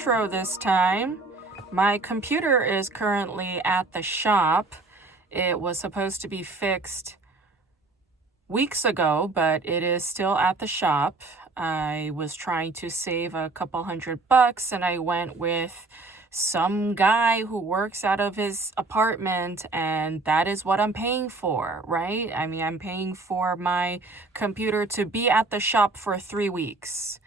intro this time. My computer is currently at the shop. It was supposed to be fixed weeks ago, but it is still at the shop. I was trying to save a couple $100 and I went with some guy who works out of his apartment, and that is what I'm paying for, right? I mean, I'm paying for my computer to be at the shop for 3 weeks.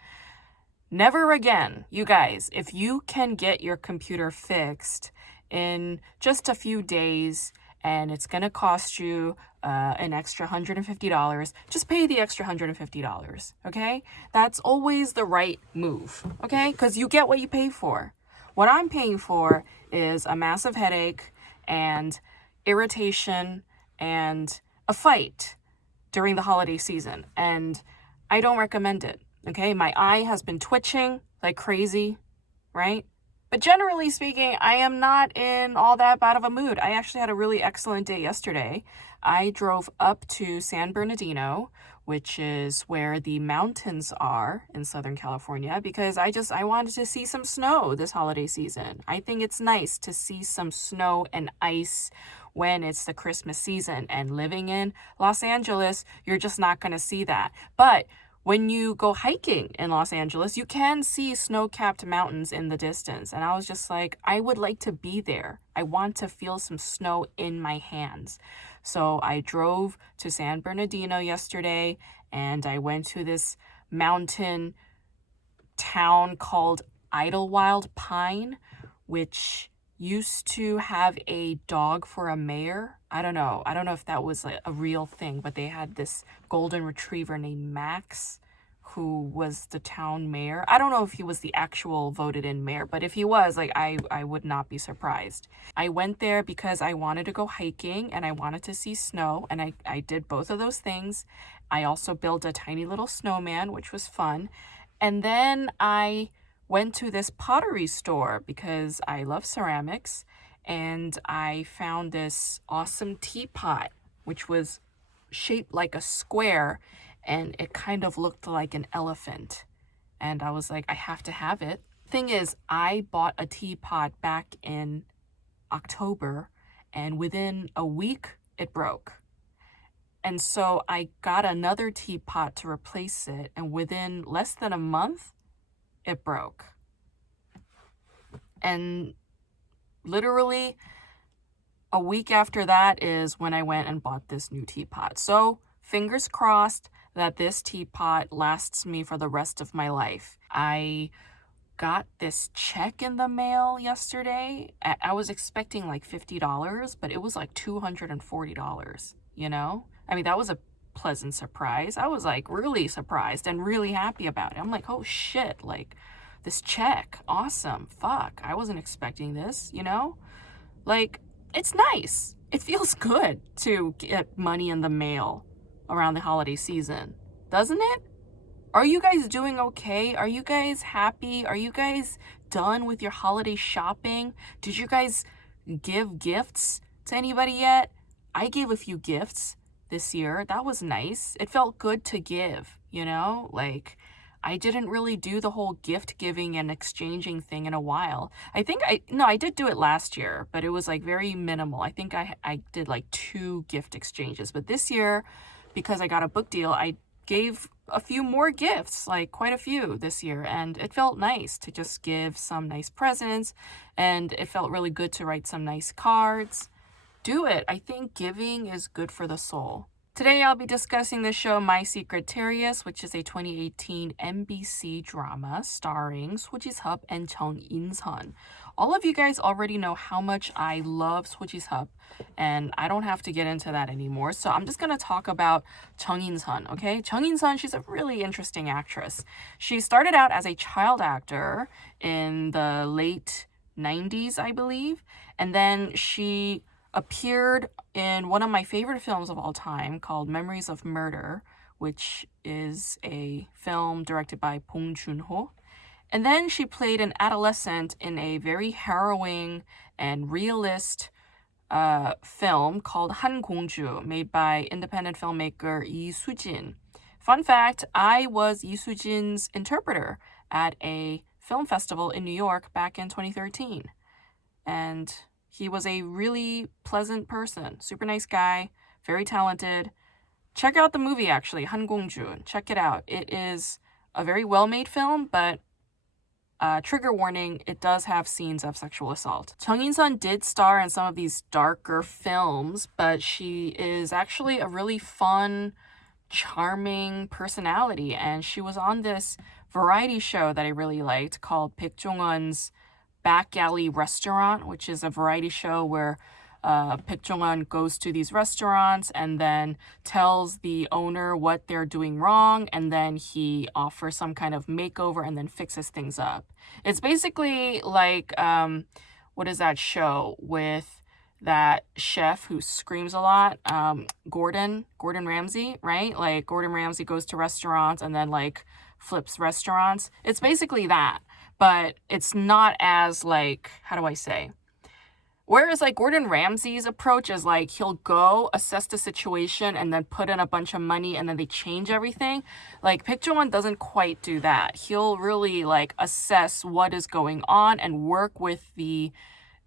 Never again, you guys, if you can get your computer fixed in just a few days and it's going to cost you an extra $150, just pay the extra $150, okay? That's always the right move, okay? Because you get what you pay for. What I'm paying for is a massive headache and irritation and a fight during the holiday season, and I don't recommend it. Okay, my eye has been twitching like crazy, right? But generally speaking, I am not in all that bad of a mood. I actually had a really excellent day yesterday. I drove up to San Bernardino, which is where the mountains are in Southern California, because I wanted to see some snow this holiday season. I think it's nice to see some snow and ice when it's the Christmas season, and living in Los Angeles, you're just not going to see that. But when you go hiking in Los Angeles, you can see snow-capped mountains in the distance. And I was just like, I would like to be there. I want to feel some snow in my hands. So I drove to San Bernardino yesterday, and I went to this mountain town called Idlewild Pine, which used to have a dog for a mayor. I don't know if that was a real thing, but they had this golden retriever named Max, who was the town mayor. I don't know if he was the actual voted in mayor, but if he was, I would not be surprised. I went there because I wanted to go hiking and I wanted to see snow, and I did both of those things. I also built a tiny little snowman, which was fun. And then I went to this pottery store because I love ceramics, and I found this awesome teapot, which was shaped like a square, and it kind of looked like an elephant. And I was like, I have to have it. Thing is, I bought a teapot back in October, and within a week, it broke. And so I got another teapot to replace it, and within less than a month, it broke. And literally a week after that is when I went and bought this new teapot. So fingers crossed that this teapot lasts me for the rest of my life. I got this check in the mail yesterday. I was expecting like $50, but it was like $240, you know? I mean, that was a pleasant surprise. I was like really surprised and really happy about it. I'm like, oh shit, like this check, awesome, fuck, I wasn't expecting this, you know? Like, it's nice. It feels good to get money in the mail around the holiday season, doesn't it? Are you guys doing okay? Are you guys happy? Are you guys done with your holiday shopping? Did you guys give gifts to anybody yet? I gave a few gifts this year. That was nice. It felt good to give, you know? Like, I didn't really do the whole gift giving and exchanging thing in a while. I did do it last year, but it was like very minimal. I think I did like 2 gift exchanges. But this year, because I got a book deal, I gave a few more gifts, like quite a few this year. And it felt nice to just give some nice presents. And it felt really good to write some nice cards. Do it. I think giving is good for the soul. Today I'll be discussing the show My Secret Terrius, which is a 2018 MBC drama starring Soo Ji-sup and Chung In-sun. All of you guys already know how much I love Soo Ji-sup, and I don't have to get into that anymore. So I'm just going to talk about Chung In-sun, okay? Chung In-sun, she's a really interesting actress. She started out as a child actor in the late 90s, I believe, and then she appeared in one of my favorite films of all time called Memories of Murder, which is a film directed by Bong Joon-ho. And then she played an adolescent in a very harrowing and realist film called Han Gongju, made by independent filmmaker Lee Soo-jin. Fun fact, I was Lee Soo-jin's interpreter at a Film Festival in New York back in 2013. And he was a really pleasant person, super nice guy, very talented. Check out the movie, actually, 한공주. Check it out. It is a very well-made film, but trigger warning, it does have scenes of sexual assault. Chung In-sun did star in some of these darker films, but she is actually a really fun, charming personality, and she was on this variety show that I really liked called Baek Jong-un's Back Alley Restaurant, which is a variety show where Baek Jong-un goes to these restaurants and then tells the owner what they're doing wrong, and then he offers some kind of makeover and then fixes things up. It's basically like, what is that show with that chef who screams a lot? Gordon Ramsay, right? Like Gordon Ramsay goes to restaurants and then like flips restaurants. It's basically that, but it's not as like, how do I say? Whereas like Gordon Ramsay's approach is like he'll go assess the situation and then put in a bunch of money and then they change everything. Like Baek Jong-un doesn't quite do that. He'll really like assess what is going on and work with the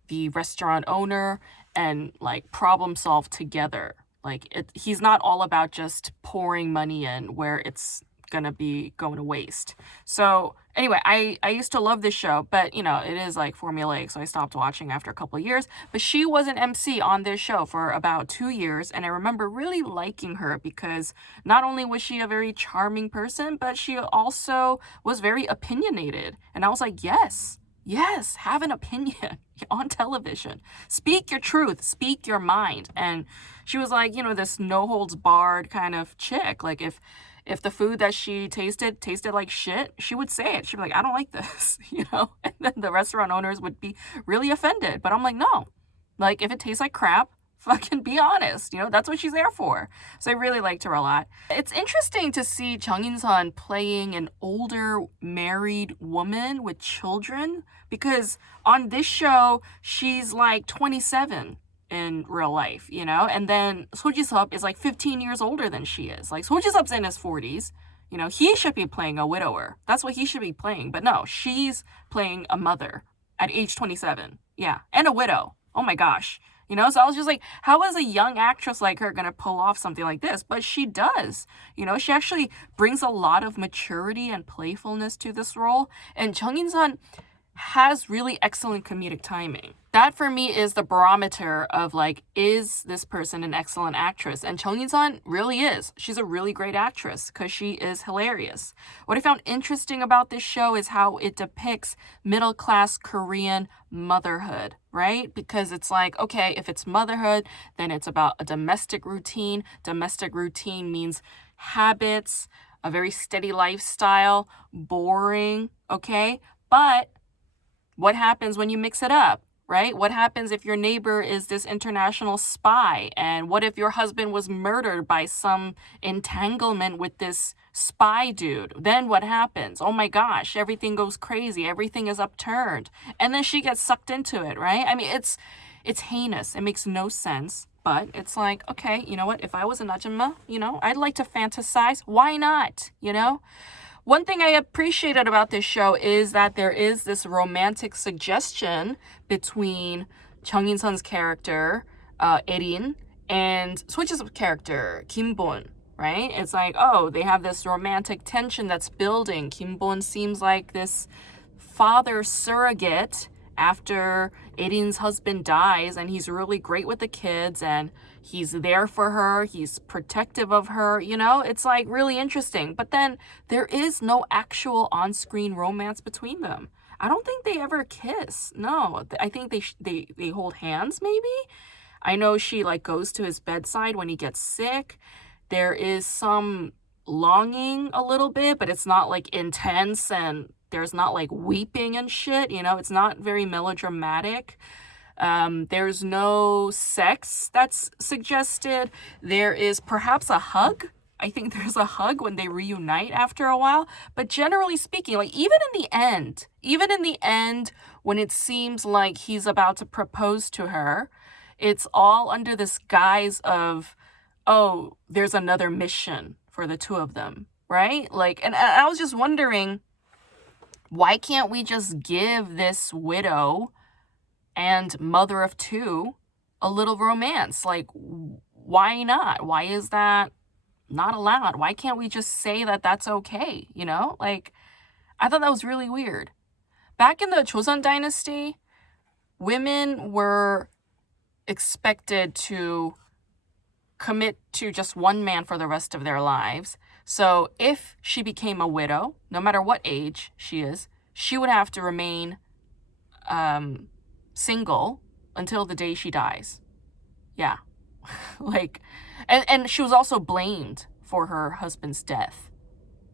restaurant owner and like problem solve together. Like he's not all about just pouring money in where it's gonna be going to waste. So anyway, I used to love this show, but you know, it is like formulaic, so I stopped watching after a couple of years. But she was an MC on this show for about 2 years, and I remember really liking her because not only was she a very charming person, but she also was very opinionated. And I was like, yes, have an opinion on television. Speak your truth, speak your mind. And she was like, you know, this no holds barred kind of chick. Like if the food that she tasted like shit, she would say it. She'd be like, I don't like this, you know? And then the restaurant owners would be really offended. But I'm like, no. Like, if it tastes like crap, fucking be honest, you know? That's what she's there for. So I really liked her a lot. It's interesting to see Chung In-sun playing an older married woman with children, because on this show, she's like 27. In real life, you know? And then Seo Ji-sup is like 15 years older than she is. Like, Seo Ji-sup's in his 40s. You know, he should be playing a widower. That's what he should be playing. But no, she's playing a mother at age 27. Yeah, and a widow. Oh my gosh. You know, so I was just like, how is a young actress like her gonna pull off something like this? But she does. You know, she actually brings a lot of maturity and playfulness to this role. And Chung In-sun has really excellent comedic timing. That for me is the barometer of like, is this person an excellent actress? And Chung In-sun really is. She's a really great actress because she is hilarious. What I found interesting about this show is how it depicts middle-class Korean motherhood, right? Because it's like, okay, if it's motherhood, then it's about a domestic routine. Domestic routine means habits, a very steady lifestyle, boring, okay? But what happens when you mix it up, right? What happens if your neighbor is this international spy? And what if your husband was murdered by some entanglement with this spy dude? Then what happens? Oh my gosh, everything goes crazy. Everything is upturned. And then she gets sucked into it, right? I mean, it's heinous. It makes no sense. But it's like, okay, you know what? If I was an ajumma, you know, I'd like to fantasize. Why not? You know? One thing I appreciated about this show is that there is this romantic suggestion between Chung In-sun's character, Erin, and Seo Ji-sup's character, Kim Bon, right? It's like, oh, they have this romantic tension that's building. Kim Bon seems like this father surrogate after Erin's husband dies, and he's really great with the kids, and he's there for her, he's protective of her, you know? It's like really interesting. But then there is no actual on-screen romance between them. I don't think they ever kiss. No, I think they hold hands maybe. I know she like goes to his bedside when he gets sick. There is some longing a little bit, but it's not like intense, and there's not like weeping and shit, you know? It's not very melodramatic. There's no sex that's suggested. There is perhaps a hug. I think there's a hug when they reunite after a while. But generally speaking, like even in the end, when it seems like he's about to propose to her, it's all under this guise of, oh, there's another mission for the two of them, right? Like, and I was just wondering, Why can't we just give this widow and mother of two a little romance? Like, why not? Why is that not allowed? Why can't we just say that that's okay? You know, like, I thought that was really weird. Back in the Joseon Dynasty, women were expected to commit to just one man for the rest of their lives. So if she became a widow, no matter what age she is, she would have to remain single until the day she dies. Yeah. Like, and she was also blamed for her husband's death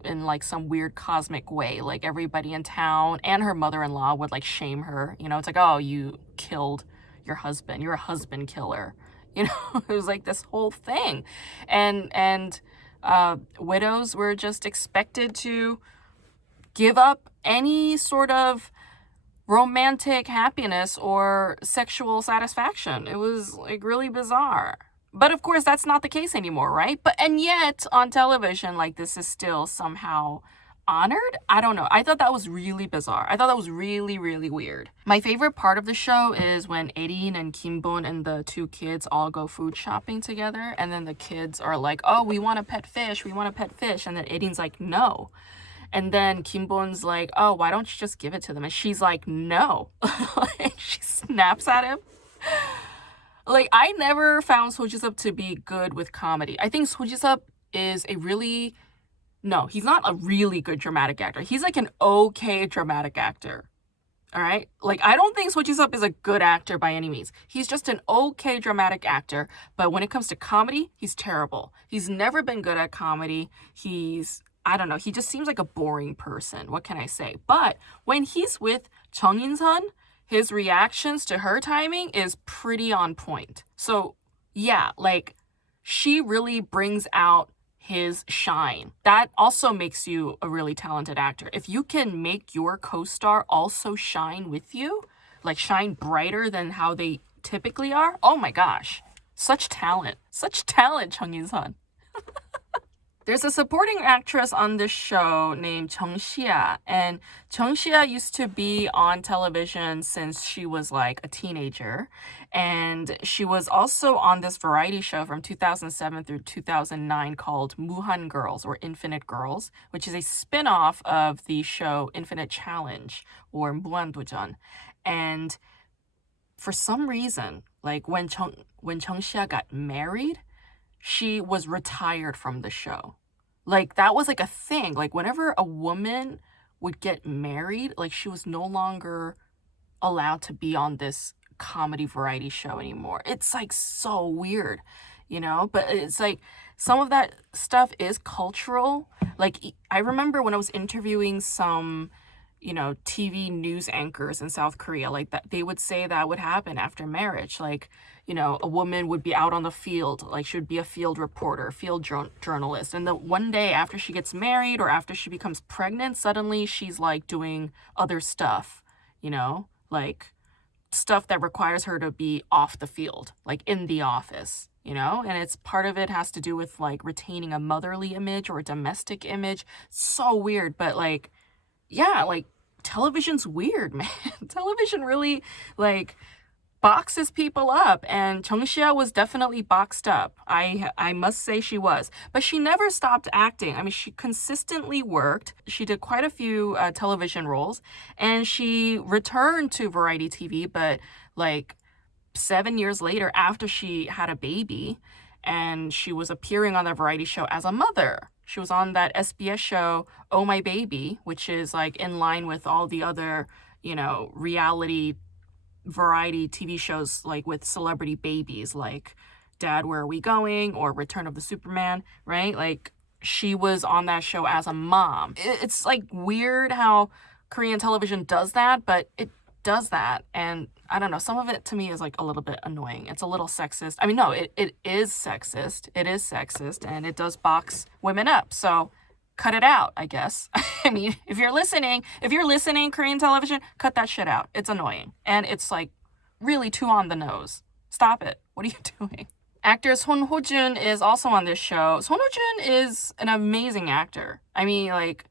in like some weird cosmic way. Like everybody in town and her mother-in-law would like shame her. You know, it's like, oh, you killed your husband. You're a husband killer. You know, it was like this whole thing. And widows were just expected to give up any sort of romantic happiness or sexual satisfaction. It was like really bizarre. But of course, that's not the case anymore, right? And yet on television, like this is still somehow honored. I don't know. I thought that was really bizarre. I thought that was really, really weird. My favorite part of the show is when Erin and Kim-bon and the two kids all go food shopping together. And then the kids are like, oh, we want a pet fish. We want a pet fish. And then Erin's like, no. And then Kim-bon's like, oh, why don't you just give it to them? And she's like, no. She snaps at him. Like, I never found Seo Ji-sup to be good with comedy. I think Seo Ji-sup is no, he's not a really good dramatic actor. He's like an okay dramatic actor. All right? Like, I don't think Seo Ji-sup is a good actor by any means. He's just an okay dramatic actor. But when it comes to comedy, he's terrible. He's never been good at comedy. I don't know, he just seems like a boring person. What can I say? But when he's with Chung In-sun, his reactions to her timing is pretty on point. So yeah, like she really brings out his shine. That also makes you a really talented actor. If you can make your co-star also shine with you, like shine brighter than how they typically are, oh my gosh, such talent, Chung In-sun. There's a supporting actress on this show named Chung Xia, and Chung Xia used to be on television since she was like a teenager, and she was also on this variety show from 2007 through 2009 called Muhan Girls or Infinite Girls, which is a spin-off of the show Infinite Challenge or 무한도전. And for some reason, like when Chung Xia got married, she was retired from the show. Like that was like a thing. Like whenever a woman would get married, like she was no longer allowed to be on this comedy variety show anymore. It's like so weird, you know? But it's like some of that stuff is cultural. Like I remember when I was interviewing some, you know, TV news anchors in South Korea, like that they would say that would happen after marriage. Like, you know, a woman would be out on the field, like she would be a field reporter, field journalist. And the one day after she gets married or after she becomes pregnant, suddenly she's like doing other stuff, you know, like stuff that requires her to be off the field, like in the office, you know? And it's part of it has to do with like retaining a motherly image or a domestic image. So weird, but like, yeah, like television's weird, man. Television really like boxes people up, and Chung Xia was definitely boxed up. I must say she was, but she never stopped acting. I mean, she consistently worked. She did quite a few television roles, and she returned to variety TV, but like 7 years later after she had a baby, and she was appearing on the variety show as a mother. She was on that SBS show, Oh My Baby, which is like in line with all the other, you know, reality variety TV shows like with celebrity babies like Dad, Where Are We Going? Or Return of the Superman, right? Like she was on that show as a mom. It's like weird how Korean television does that, but it does that. And I don't know, some of it to me is like a little bit annoying. It's a little sexist. I mean, no, it is sexist. It is sexist and it does box women up. So cut it out, I guess. I mean, if you're listening, Korean television, cut that shit out. It's annoying. And it's like really too on the nose. Stop it. What are you doing? Actor Son Ho-jun is also on this show. Son Ho-jun is an amazing actor. I mean, like,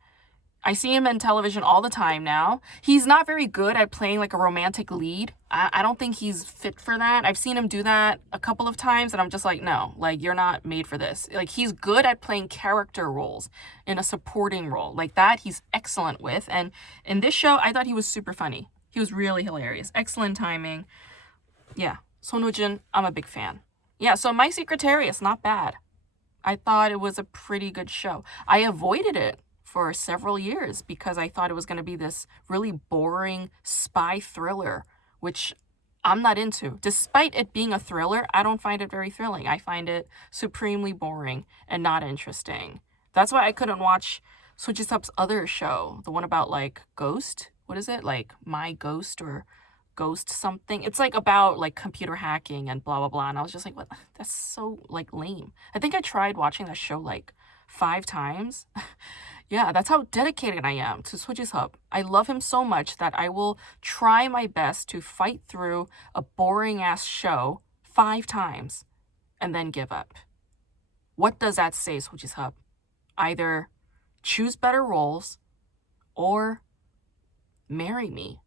I see him in television all the time now. He's not very good at playing like a romantic lead. I don't think he's fit for that. I've seen him do that a couple of times and I'm just like, no, like you're not made for this. Like he's good at playing character roles in a supporting role. Like that he's excellent with. And in this show, I thought he was super funny. He was really hilarious. Excellent timing. Yeah, Son Woo-jin, I'm a big fan. Yeah, so My Secret Terrius, not bad. I thought it was a pretty good show. I avoided it for several years because I thought it was going to be this really boring spy thriller, which I'm not into. Despite it being a thriller, I don't find it very thrilling. I find it supremely boring and not interesting. That's why I couldn't watch Soo Ji-sup's other show, the one about like Ghost. What is it? Like My Ghost or Ghost something. It's like about like computer hacking and blah blah blah. And I was just like, what? That's so like lame. I think I tried watching that show like 5 times. Yeah, that's how dedicated I am to Soo Ji-sup. I love him so much that I will try my best to fight through a boring ass show 5 times and then give up. What does that say, Soo Ji-sup? Either choose better roles or marry me.